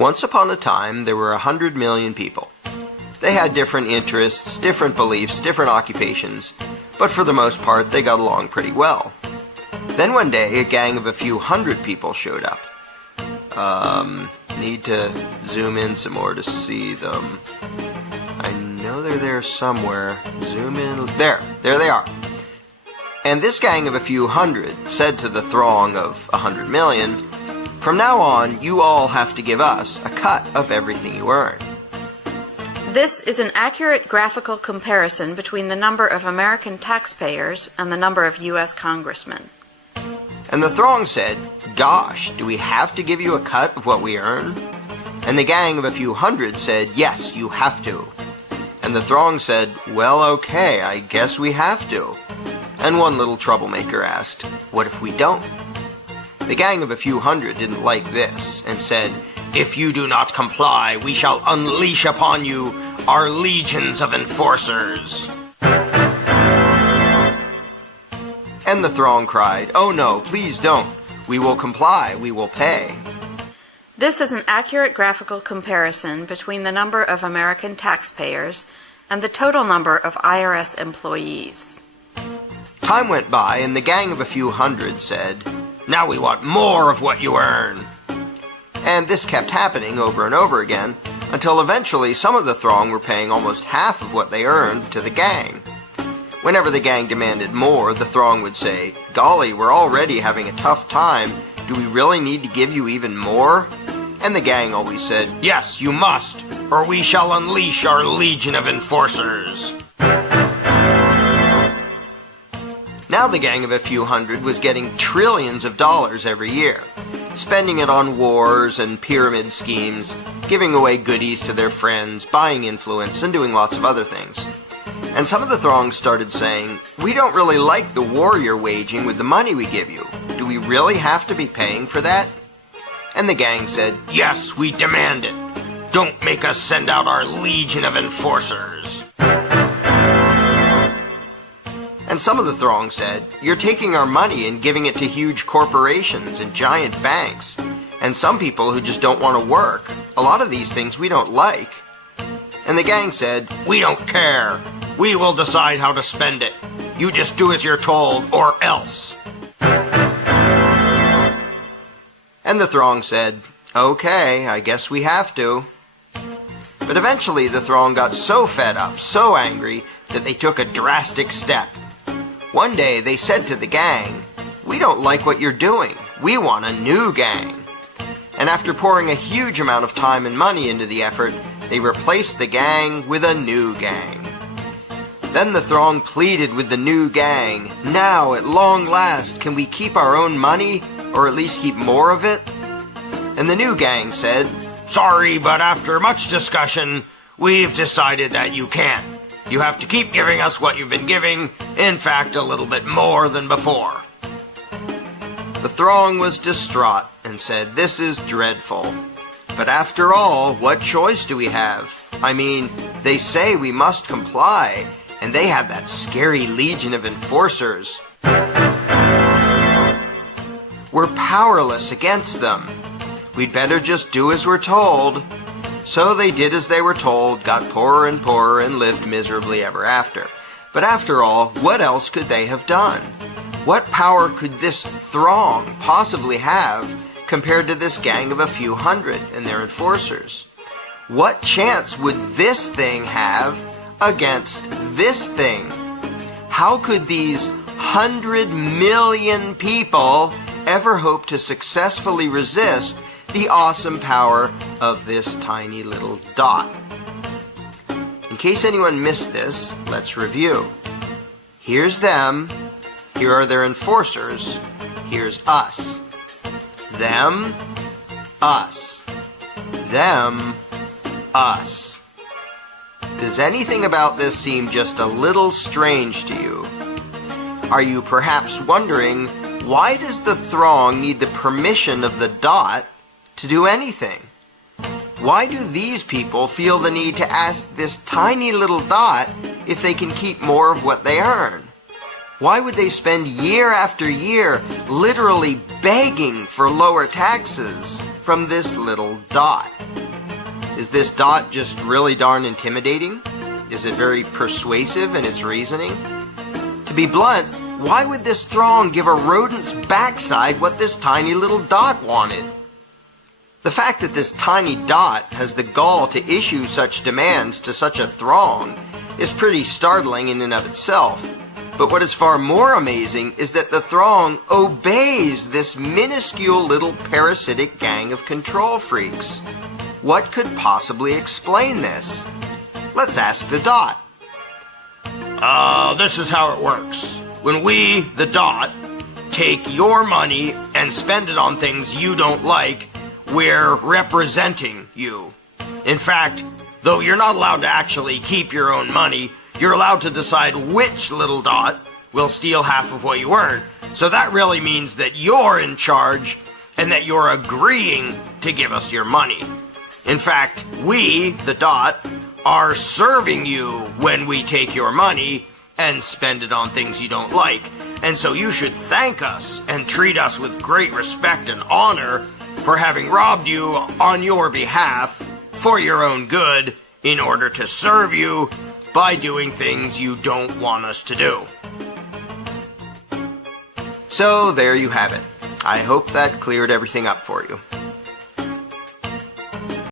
Once upon a time, there were 100 million people. They had different interests, different beliefs, different occupations, but for the most part, they got along pretty well. Then one day, a gang of a few hundred people showed up. Need to zoom in some more to see them. I know they're there somewhere. Zoom in. There they are. And this gang of a few hundred said to the throng of 100 million, "From now on, you all have to give us a cut of everything you earn." This is an accurate graphical comparison between the number of American taxpayers and the number of U.S. congressmen. And the throng said, "Gosh, do we have to give you a cut of what we earn?" And the gang of a few hundred said, "Yes, you have to." And the throng said, "Well, okay, I guess we have to." And one little troublemaker asked, "What if we don't?" The gang of a few hundred didn't like this and said, "If you do not comply, we shall unleash upon you our legions of enforcers." And the throng cried, "Oh no, please don't. We will comply, we will pay." This is an accurate graphical comparison between the number of American taxpayers and the total number of IRS employees. Time went by, and the gang of a few hundred said, "Now we want more of what you earn." And this kept happening over and over again, until eventually some of the throng were paying almost half of what they earned to the gang. Whenever the gang demanded more, the throng would say, "Golly, we're already having a tough time. Do we really need to give you even more?" And the gang always said, "Yes, you must, or we shall unleash our legion of enforcers." Now the gang of a few hundred was getting trillions of dollars every year, spending it on wars and pyramid schemes, giving away goodies to their friends, buying influence, and doing lots of other things. And some of the throng started saying, "We don't really like the war you're waging with the money we give you. Do we really have to be paying for that?" And the gang said, "Yes, we demand it. Don't make us send out our legion of enforcers." And some of the throng said, "You're taking our money and giving it to huge corporations and giant banks, and some people who just don't want to work. A lot of these things we don't like." And the gang said, "We don't care. We will decide how to spend it. You just do as you're told, or else." And the throng said, "Okay, I guess we have to." But eventually the throng got so fed up, so angry, that they took a drastic step. One day they said to the gang, "We don't like what you're doing. We want a new gang." And after pouring a huge amount of time and money into the effort, they replaced the gang with a new gang. Then the throng pleaded with the new gang, "Now, at long last, can we keep our own money, or at least keep more of it?" And the new gang said, "Sorry, but after much discussion, we've decided that you can't. You have to keep giving us what you've been giving, in fact, a little bit more than before." The throng was distraught and said, "This is dreadful. But after all, what choice do we have? I mean, they say we must comply, and they have that scary legion of enforcers. We're powerless against them. We'd better just do as we're told." So they did as they were told, got poorer and poorer, and lived miserably ever after. But after all, what else could they have done? What power could this throng possibly have compared to this gang of a few hundred and their enforcers? What chance would this thing have against this thing? How could these 100 million people ever hope to successfully resist the awesome power of this tiny little dot? In case anyone missed this, let's review. Here's them. Here are their enforcers. Here's us. Them, us. Them, us. Does anything about this seem just a little strange to you? Are you perhaps wondering, why does the throng need the permission of the dot to do anything? Why do these people feel the need to ask this tiny little dot if they can keep more of what they earn? Why would they spend year after year literally begging for lower taxes from this little dot? Is this dot just really darn intimidating? Is it very persuasive in its reasoning? To be blunt, why would this throng give a rodent's backside what this tiny little dot wanted? The fact that this tiny dot has the gall to issue such demands to such a throng is pretty startling in and of itself. But what is far more amazing is that the throng obeys this minuscule little parasitic gang of control freaks. What could possibly explain this? Let's ask the dot. This is how it works. When we, the dot, take your money and spend it on things you don't like, we're representing you. In fact, though you're not allowed to actually keep your own money, you're allowed to decide which little dot will steal half of what you earn. So that really means that you're in charge and that you're agreeing to give us your money. In fact, we, the dot, are serving you when we take your money and spend it on things you don't like. And so you should thank us and treat us with great respect and honor for having robbed you on your behalf for your own good in order to serve you by doing things you don't want us to do. So there you have it. I hope that cleared everything up for you.